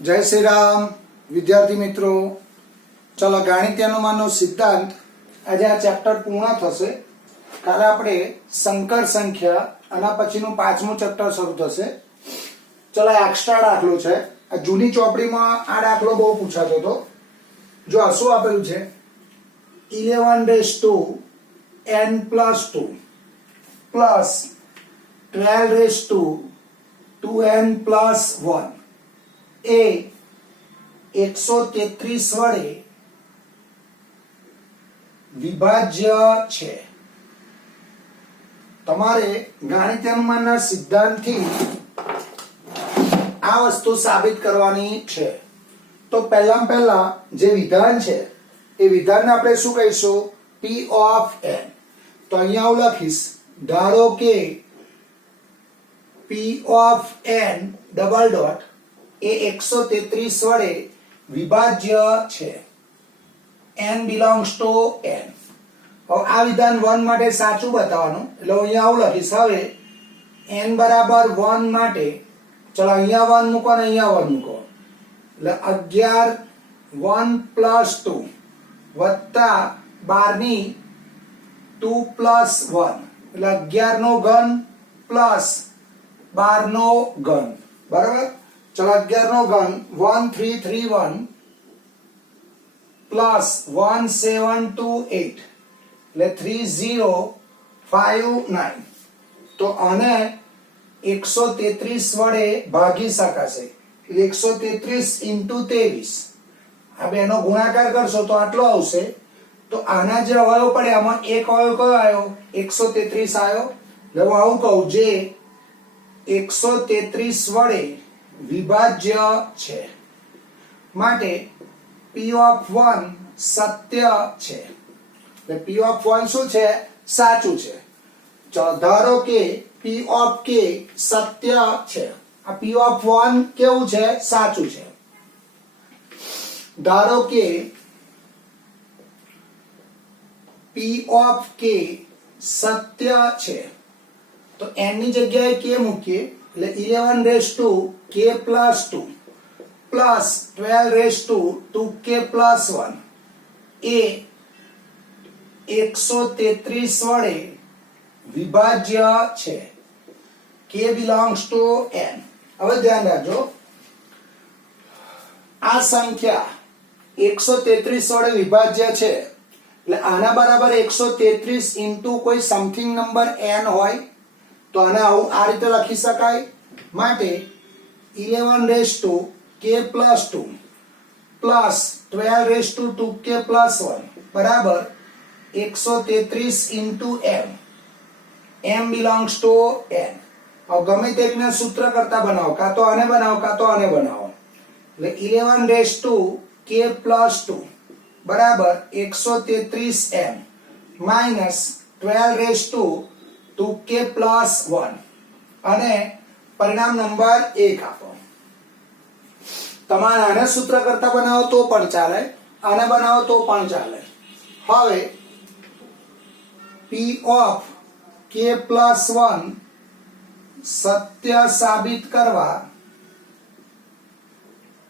જય શ્રી રામ વિદ્યાર્થી મિત્રો, ચલો ગાણિતીય અનુમાનનો સિદ્ધાંત આજે આ ચેપ્ટર પૂર્ણ થશે. કાલે આપણે સંકર સંખ્યા અને પછીનું પાંચમું ચેપ્ટર શરૂ થશે. ચલો એક્સ્ટ્રા દાખલો છે. આ જૂની ચોપડીમાં આ દાખલો બહુ પૂછાતો હતો. જો આ શું આપેલું છે, 11n+2 પ્લસ 12n+1 એ 133 વડે વિભાજ્ય છે. તમારે ગાણિતીય અનુમાનના સિદ્ધાંતથી આ વસ્તુ સાબિત કરવાની છે. તો પહેલા જે વિધાન છે એ વિધાનને આપણે શું કહીશું, p ઓફ n. તો અહીંયા હું લખીશ, ધારો કે p of n double dot એ 133 વડે વિભાજ્ય છે. n belongs to n. હવે આ વિધાન 1 માટે સાચું બતાવવાનું, એટલે અહીંયા આવું લખીશ. હવે n બરાબર 1 માટે ચલો અહીંયા 1 મૂકો અને અહીંયા 1 મૂકો, એટલે 11 1+2 વત્તા 12 2+1 એટલે 11 નો ઘન પ્લસ 12 નો ઘન, બરાબર. ચલો 11 નો ઘન 1331 પ્લસ 1728 એટલે 3059. તો આને 133 વડે ભાગી શકાશે. 133 × 23 આ બેનો ગુણાકાર કરશો તો આટલો આવશે. તો આના જે અવયવ પડે આમાં એક અવયવ કયો આવ્યો, 133 આવ્યો. એટલે હું આવું કહું, જે 133 વડે વિભાજ્ય છે માટે p ઓફ 1 સત્ય છે. એટલે p ઓફ 1 શું છે, સાચું છે. ધારો કે p ઓફ k સત્ય છે. આ p ઓફ 1 કેવું છે, સાચું છે. ધારો કે p ઓફ k સત્ય છે તો n ની જગ્યાએ k મૂકીએ, એટલે 11^k+2 પ્લસ 12^2k+1 એ 133 વડે વિભાજ્ય છે. k belongs to n. હવે ધ્યાન રાખજો, આ સંખ્યા 133 વડે વિભાજ્ય છે, એટલે આના બરાબર 133 ઇન્ટુ કોઈ સમથિંગ નંબર n હોય તો આને આવું આ રીતે લખી શકાય. માટે 11^k+2 પ્લસ 12^2k+1 બરાબર 133 into m. m belongs to n. હવે ગમે તે એકને સૂત્ર કરતા બનાવો, કાં તો આને બનાવો કાં તો આને બનાવો. એટલે 11^k+2 બરાબર 133m માઇનસ 12^2k+1 અને પરિણામ નંબર 1 આપો. તમારે આને સૂત્ર કરતા બનાવો તો પણ ચાલે, આને બનાવો તો પણ ચાલે. હવે p ઓફ k+1 સત્ય સાબિત કરવા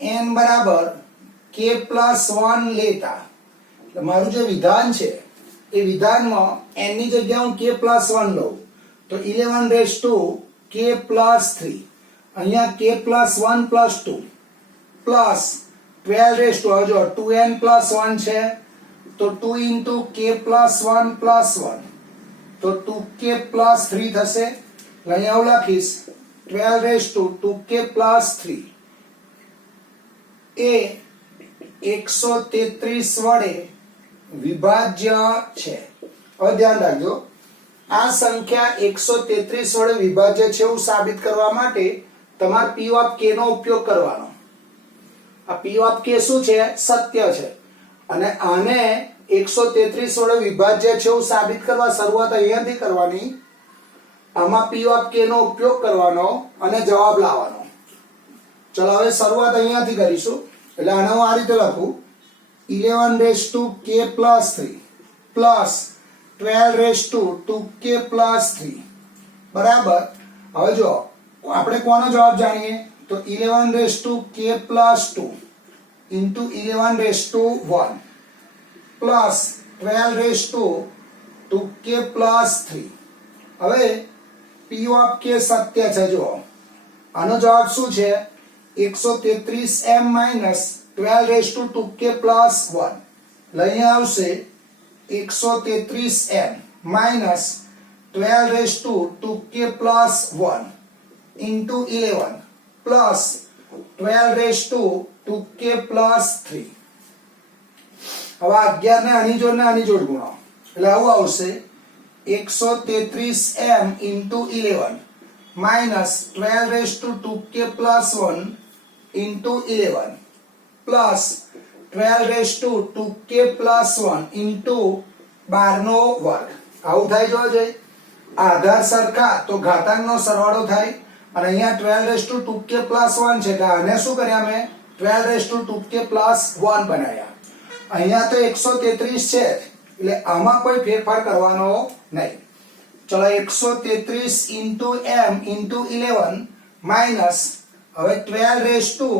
n બરાબર k+1 લેતા, મારું જે વિધાન છે એ વિધાનમાં n ની જગ્યાએ હું k+1 લઉં તો 11^k+3 અહીંયા k+1+2 પ્લસ 12 જો 2n+1 છે તો 2 × k+1+1 તો 2k+3 થશે. અહીંયા હું લખીશ 12^2k+3 એ 133 વડે વિભાજ્ય છે. હવે ધ્યાન રાખજો, આ સંખ્યા 133 વડે વિભાજ્ય છે એવું સાબિત કરવા માટે તમારે p ઓફ k નો ઉપયોગ કરવાનો. આ p ઓફ k શું છે, સત્ય છે. અને આને 133 વડે વિભાજ્ય છે એવું સાબિત કરવા શરૂઆત અહીંયાથી કરવાની. આમાં p ઓફ k નો ઉપયોગ કરવાનો અને જવાબ લાવવાનો. ચલો હવે શરૂઆત અહીંયાથી કરીશું. એટલે આને હું આ રીતે લખું, 11^k+3 પ્લસ 12^2k+3 બરાબર. હવે જો આપણે કોનો જવાબ જાણીએ, તો 11 race to k plus 2 into 11 raise to 1 plus 12 raise to k plus 3. હવે પી ઓફ કે સત્ય છે. જો આનો જવાબ શું છે? 133m minus 12 raise to k plus 1 એટલે અહીંયા આવશે 133m minus 12 raise to k plus 1 into 11 plus 12 raise to k plus 3. હવે 11 ને આની જોડ ગુણો એટલે આવું આવશે 133m into 11 minus 12 raise to k plus 1 into 11 plus 12 raise to k plus 1 into 12 નો વર્ગ. આવું થાય જોજે. આધાર સરખા તો ઘાતાંકનો સરવાળો થાય અને અહીંયા 12 રેસ ટુ કે પ્લસ 1 છે એટલે આને શું કર્યા મેં 12 રેસ ટુ કે પ્લસ 1 બનાવ્યા. અહીંયા તો 133 છે એટલે આમાં કોઈ ફેરફાર કરવાનો નહીં. ચલો 133 ઇન્ટુ m ઇન્ટુ 11 માઇનસ હવે 12 raise to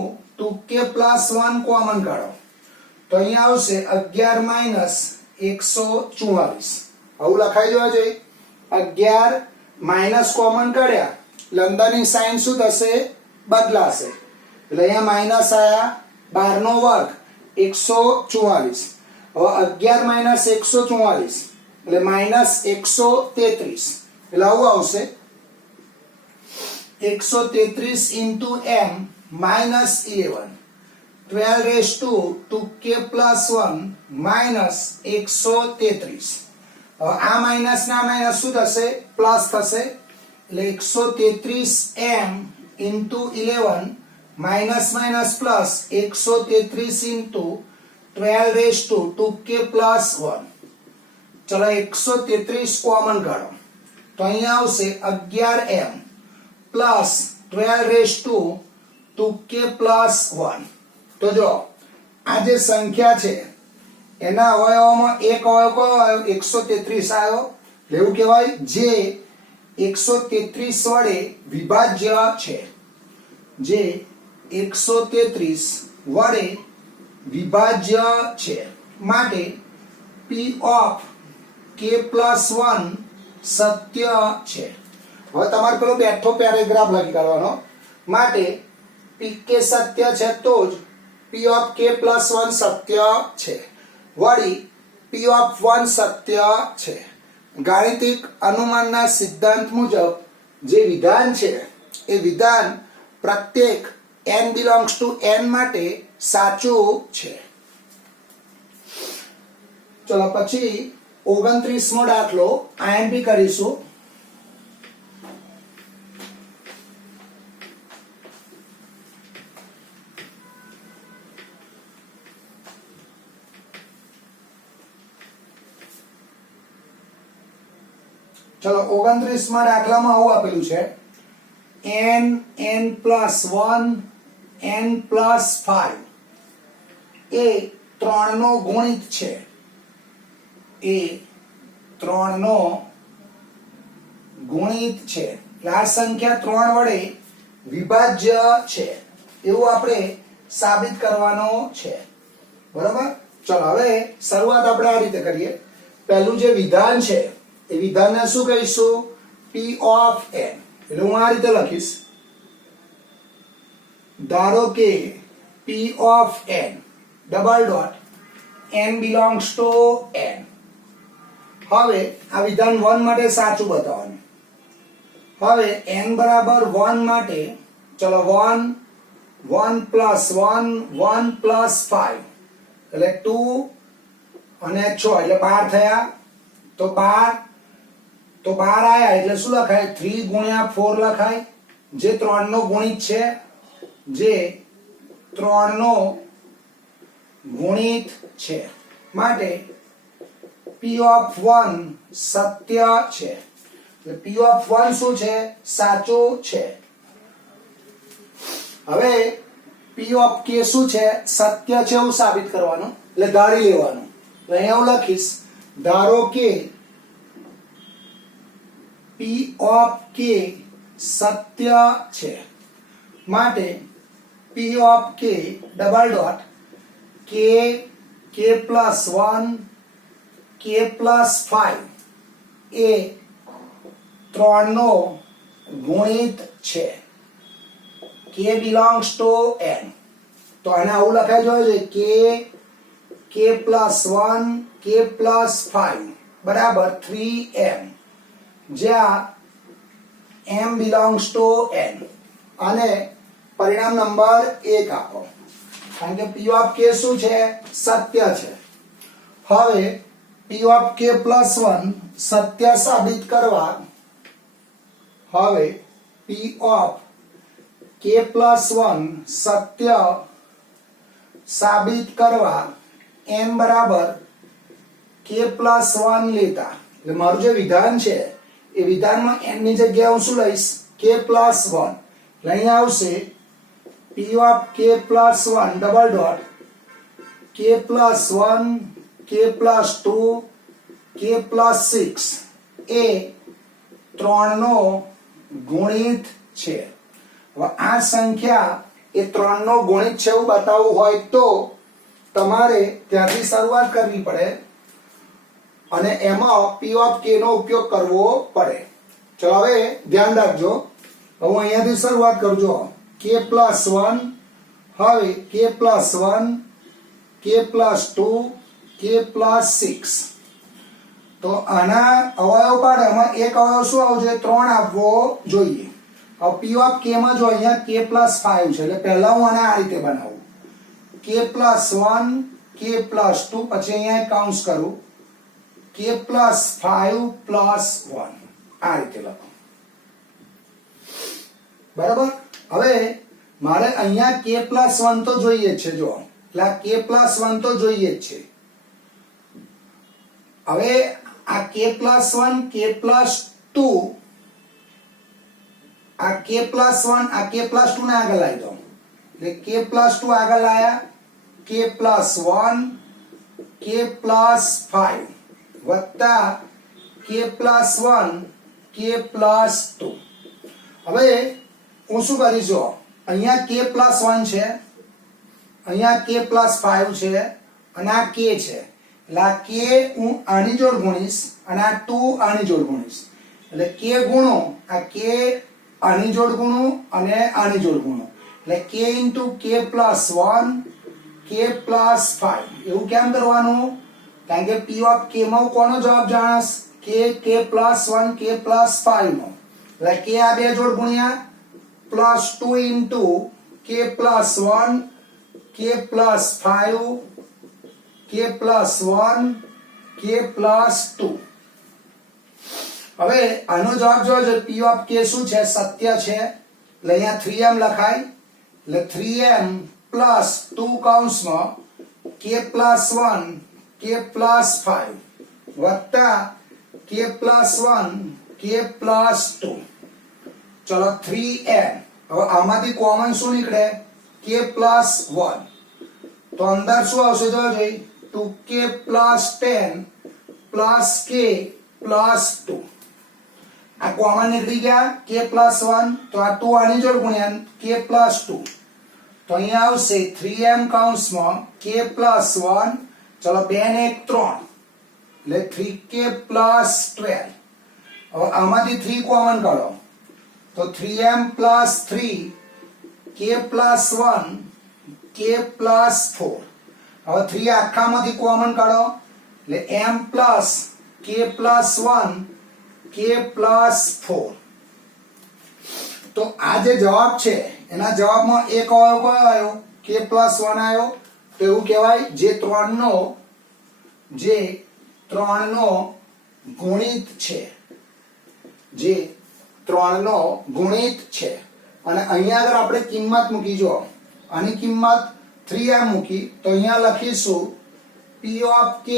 k plus 1 common કાઢો તો અહીંયા આવશે 11 માઇનસ 144. આવું લખાઈ જવા જોઈએ. 11 માઇનસ કોમન કાઢ્યા એટલે અંદરની સાઇન શું થશે? બદલાશે. એટલે અહીંયા માઇનસ આયા 12 નો વર્ગ 144. હવે 11 માઇનસ 144 એટલે માઇનસ 133 એટલે આવું આવશે 133 into m minus 11 12 raise to k plus 1 minus 133. હવે આ માઇનસ ના માઇનસ શું થશે? પ્લસ થશે. એટલે 133m into 11 minus minus plus 133 into 12 raise to k plus 1. ચલો 133 કોમન કાઢો તો અહીંયા આવશે 11m plus 12 raise to k plus 1. તો જો આ જે સંખ્યા છે એના અવયવોમાં એક અવયવ કયો આવ્યો? 133 આવ્યો. એવું કહેવાય જે 133 વડે વિભાજ્ય છે. જે 133 વડે વિભાજ્ય છે માટે p ઓફ k પ્લસ 1 સત્ય છે. હવે તમારે પેલો બેઠો પેરેગ્રાફ લખી કાઢવાનો માટે pk સત્ય છે તો જ p ઓફ k પ્લસ 1 સત્ય છે. વળી p ઓફ 1 સત્ય છે. ગાણિતિક અનુમાનના સિદ્ધાંત મુજબ જે વિધાન છે એ વિધાન પ્રત્યેક n belongs to n માટે સાચું છે. ચલો પછી 29મો દાખલો IMP કરીશું. ચલો 29મા દાખલામાં આવું આપેલું છે n પ્લસ 1 n પ્લસ 5 એ 3 નો ગુણિત છે. એ 3 નો ગુણિત છે એટલે આ સંખ્યા 3 વડે વિભાજ્ય છે એવું આપણે સાબિત કરવાનો છે. બરાબર. ચલો હવે શરૂઆત આપણે આ રીતે કરીએ. પહેલું જે વિધાન છે એ વિધાનને શું કહીશું? p of n. એટલે હું આ રીતે લખીશ. ધારો કે p of n double dot n belongs to n. હવે આ વિધાન 1 માટે સાચું બતાવવાનું. હવે n બરાબર 1 માટે ચલો 1 1 પ્લસ 1 1 પ્લસ 5 એટલે 2 અને 6 એટલે 12 થયા. તો 12 આયા એટલે શું લખાય? 3 ગુણ્યા 4 લખાય જે 3 નો ગુણિત છે. જે 3 નો ગુણિત છે માટે p ઓફ 1 સત્ય છે. એટલે p ઓફ 1 શું છે? સાચું છે. હવે p ઓફ k શું છે? સત્ય છે એવું સાબિત કરવાનું. એટલે ધારી લેવાનું. એટલે અહીંયા હું લખીશ ધારો કે p ઓફ k સત્ય છે માટે પી ઓફ કે ડબલ ડોટ કે k+1 k+5 એ 3 નો ગુણિત છે. k belongs to n. તો આને આવું લખાઈ જોઈએ છે k+1 k+5 બરાબર 3m, જ્યાં m belongs to n. અને પરિણામ નંબર 1 આપો, કારણ કે p of k શું છે? સત્ય છે. હવે p of k+1 સત્ય સાબિત કરવા, હવે p of k+1 સત્ય સાબિત કરવા n બરાબર k+1 લેતા, એટલે મારું જે વિધાન છે એ વિધાનમાં n ની જગ્યાએ હું શું લઈશ? k+1. એટલે અહીંયા આવશે p of k+1 double dot k+1 k+2 k+6 એ 3 નો ગુણિત છે. હવે આ સંખ્યા એ 3 નો ગુણિત છે એવું બતાવવું હોય તો તમારે ત્યાંથી શરૂઆત કરવી પડે અને એમાં p of k નો ઉપયોગ કરવો પડે. ચલો હવે ધ્યાન રાખજો, હું અહીંયાથી શરૂઆત કરજો. k+1, હવે k+1 k+2 k+6. તો આના અવયવ પાડે, એમાં એક અવયવ શું આવશે? 3 આપવો જોઈએ. હવે p of k માં જો અહીંયા k+5 છે, એટલે પહેલા હું આને આ રીતે બનાવું, k+1 k+2, પછી અહીંયા કાઉન્સ કરું k+5+1, આ રીતે લખો. બરાબર. હવે મારે અહીંયા k+1 તો જોઈએ જ છે, જો એટલે આ k+1 તો જોઈએ જ છે. હવે આ k+1 k+2, આ k+1 આ k+2 ને આગળ લાવી દો, એટલે k+2 આગળ લાયા, k+1 k+5 વત્તા k+1 k+2. હવે હું શું કરીશું? અહીંયા k+1 છે, અહીંયા k+5 છે અને આ k છે, એટલે આ k હું આની જોડ ગુણીશ અને આ 2 આની જોડ ગુણીશ, એટલે k ગુણો આ k આની જોડ ગુણો અને આની જોડ ગુણો, એટલે k × k+1 k+5. એવું કેમ કરવાનું? કારણ કે p of k માં કોનો જવાબ જાણસ? k+1 k+5 નો, એટલે k આ બે જોડ ગુણ્યા +2 × k+1 k+5 k+1 k+2. હવે આનો જવાબ જોજો, p of k શું છે? સત્ય છે, એટલે અહીંયા 3m લખાય, એટલે 3m + 2 કૌંસમાં k+1 k+5 વત્તા k+1 k+2. ચલો 3m. હવે આમાંથી કોમન શું નીકળે? k+1. તો અંદર શું આવશે? જોજો 2k + 10 + k+2. આ કોમન નીકળી ગયા k+1, તો આ 2 આની જોડ ગુણ્યા k+2, તો અહીંયા આવશે 3m કૌંસમાં k+1, ચલો 2 ને 1 3, એટલે 3k + 12. હવે આમાંથી 3 કોમન કાઢો, તો 3m + 3 k+1 k+4. હવે 3 આખામાંથી કોમન કાઢો, એટલે m + k+1 k+4. તો આ જે જવાબ છે એના જવાબમાં એક અવયવ કયો આવ્યો? k+1 આવ્યો. તો એવું કહેવાય જે 3 નો ગુણિત છે, જે 3 નો ગુણિત છે. અને અહીંયા આગળ આપણે કિંમત મૂકી, જો આની કિંમત 3m મૂકી, તો અહીંયા લખીશું p of k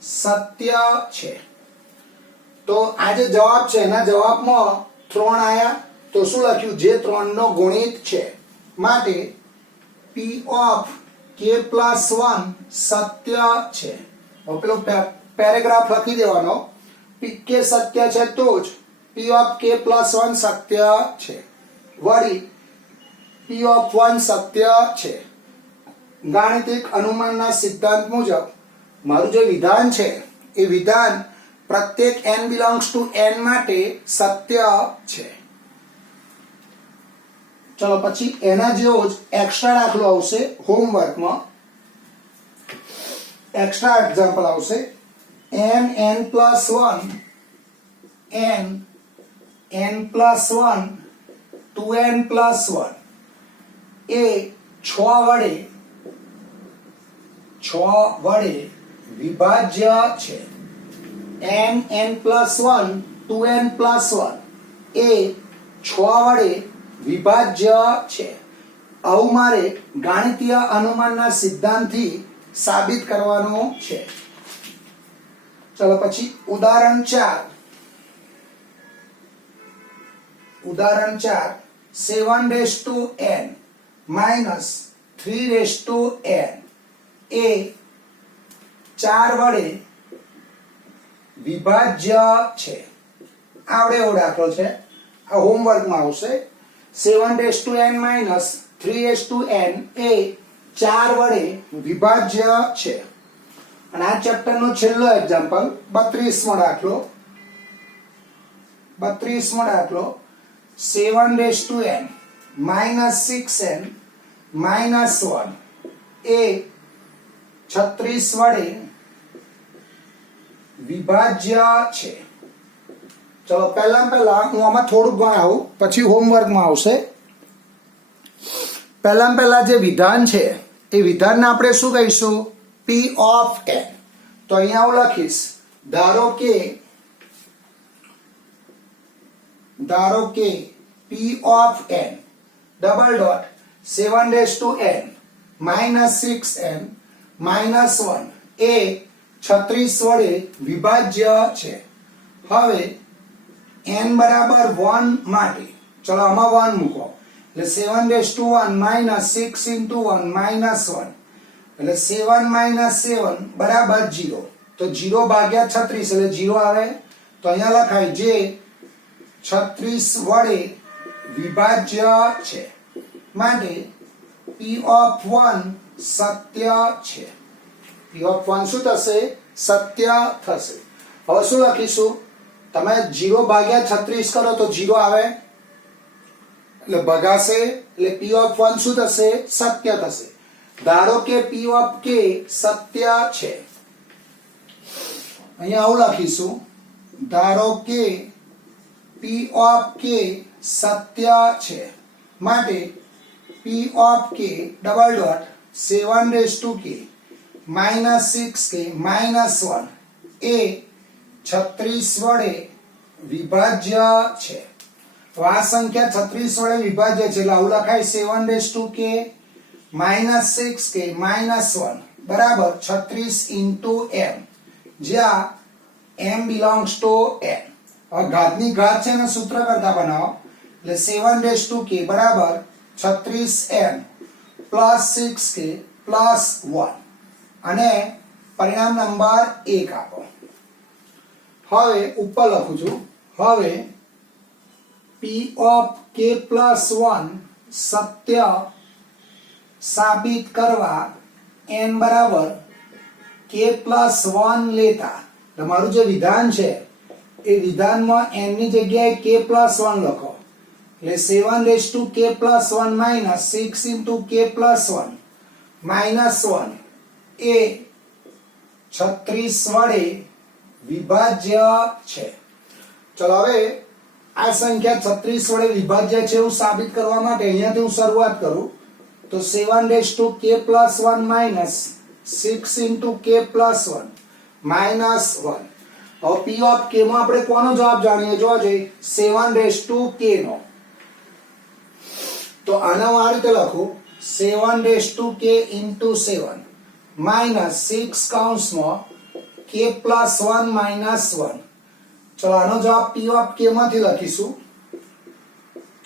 સત્ય છે. તો આ જે જવાબ છે એના જવાબમાં 3 આયા, તો શું લખ્યું? જે 3 નો ગુણિત છે, માટે p of k+1 સત્ય છે. હવે પેલો પેરેગ્રાફ લખી દેવાનો, k સત્ય છે તો જ p of k+1 સત્ય છે. વળી p P of 1 સત્ય છે. ગાણિતિક અનુમાનના સિદ્ધાંત મુજબ મારું જે વિધાન છે એ વિધાન પ્રત્યેક n belongs to n માટે સત્ય છે. ચલો પછી એના જેવો જ એક્સ્ટ્રા દાખલો આવશે હોમવર્કમાં. એક્સ્ટ્રા એક્ઝામ્પલ આવશે n plus 1 n plus 1 2n plus 1 એ 6 વડે વિભાજ્ય છે. n plus 1 2n plus 1 એ 6 વડે વિભાજ્ય છે. આવું મારે ગાણિતીય અનુમાનના સિદ્ધાંતથી સાબિત કરવાનું છે. ચલો પછી ઉદાહરણ 4 7 raised to n minus 3 raised to n એ 4 વડે વિભાજ્ય છે. આવડે એવો દાખલો છે. આ હોમવર્કમાં આવશે. 7 raised to n minus 3 raised to n એ 4 વડે વિભાજ્ય છે. અને આ ચેપ્ટરનો છેલ્લો એક્ઝામ્પલ 32મો દાખલો 7 raised to n minus 6n minus 1 એ 36 વડે વિભાજ્ય છે. ચલો પહેલા હું આમાં થોડુંક ગણાવું પછી હોમવર્કમાં આવશે. પહેલા જે વિધાન છે એ વિધાનને આપણે શું કહીશું? P of n. તો અહીંયા હું લખીશ ધારો કે P of n double dot 7 raised to n minus 6n minus 1 એ 36 વડે વિભાજ્ય છે. હવે n બરાબર 1 માટે ચલો આમાં 1 મૂકો એટલે 7 raised to 1 minus 6 into 1 minus 1 એટલે 7 minus 7 બરાબર 0. તો 0 ભાગ્યા 36 એટલે 0 આવે. તો અહીંયા લખાય જે 36 વડે વિભાજ્ય છે માટે P of 1 સત્ય છે. P of 1 શું થશે? સત્ય થશે. હવે શું લખીશું? તમે 0 ભાગ્યા 36 કરો તો 0 આવે એટલે ભગાશે એટલે P of 1 શું થશે? સત્ય થશે. ધારો કે P of k સત્ય છે. અહીંયા આવું લખીશું ધારો કે P of k સત્ય છે માટે P of k double dot 7 raised to k minus 6k minus 1 એ 36 વડે વિભાજ્ય છે. તો આ સંખ્યા 36 વડે વિભાજ્ય છે એટલે આવું લખાય 7 raised to k minus 6k minus 1 બરાબર 36 into m જ્યાં m belongs to n. હવે ઘાતની ઘાત છે ને સૂત્ર કરતા બનાવો એટલે 7 raised to k બરાબર 36m plus 6k plus 1 અને પરિણામ નંબર 1 આપો. હવે ઉપર લખું છું. હવે P of k plus 1 સત્ય સાબિત કરવા n બરાબર k plus 1 લેતા તમારું જે વિધાન છે એ વિધાનમાં n ની જગ્યાએ k plus 1 લખો એટલે 7 raised to k plus 1 minus 6 into k plus 1 minus 1 એ 36 વડે વિભાજ્ય છે. ચલો હવે આ સંખ્યા 36 વડે વિભાજ્ય છે એવું સાબિત કરવા માટે અહીંયાથી હું શરૂઆત કરું તો 7 raised to k plus 1 minus 6 into k plus 1 minus 1. હવે P of k માં આપણે કોનો જવાબ જાણીએ? જોવા જઈએ 7 raised to k નો. તો આને હું આ રીતે લખું 7 raised to k into 7 minus 6 કૌંસમાં k plus 1 minus 1. ચલો આનો જવાબ P of k માંથી લખીશું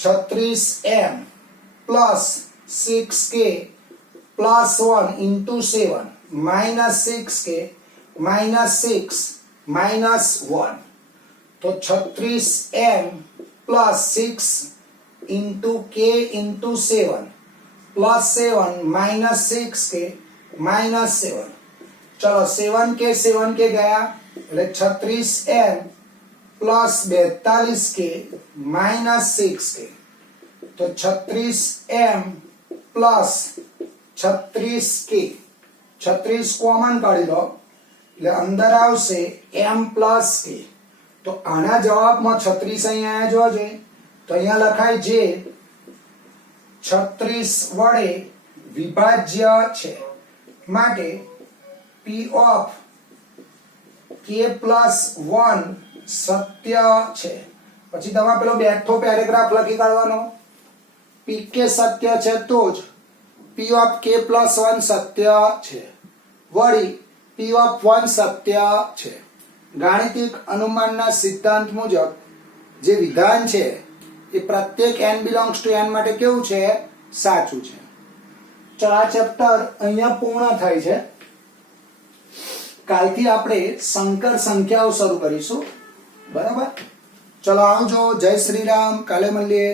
36m plus 6k plus 1 into 7 minus 6k minus 6 minus 1. तो 36m plus 6 into k into 7 +7 -6k -7. चलो 7k ગયા એટલે 36m + 42k -6k. તો 36m + 36k, 36 કોમન કાઢી લો એટલે અંદર આવશે m + k. તો આના જવાબમાં 36 અહીંયા જોજે, તો અહીંયા લખાય જે 36 વડે વિભાજ્ય છે માટે p ઓફ k + 1 સત્ય છે. પછી તમારે પેલો બેઠો પેરેગ્રાફ લખી કાઢવાનો. pk સત્ય છે તો જ p ઓફ k + 1 સત્ય છે, વળી p ઓફ 1 સત્ય છે. ગાણિતિક અનુમાનના સિદ્ધાંત મુજબ જે વિધાન છે એ પ્રત્યેક n બિલોંગ્સ ટુ n માટે કેવું છે? સાચું છે. ચલો આ ચેપ્ટર અહીંયા પૂર્ણ થાય છે. કાલથી આપણે સંકર સંખ્યાઓ શરૂ કરીશું. બરાબર? ચલો આવજો. જય શ્રી રામ. કાલે મળીએ.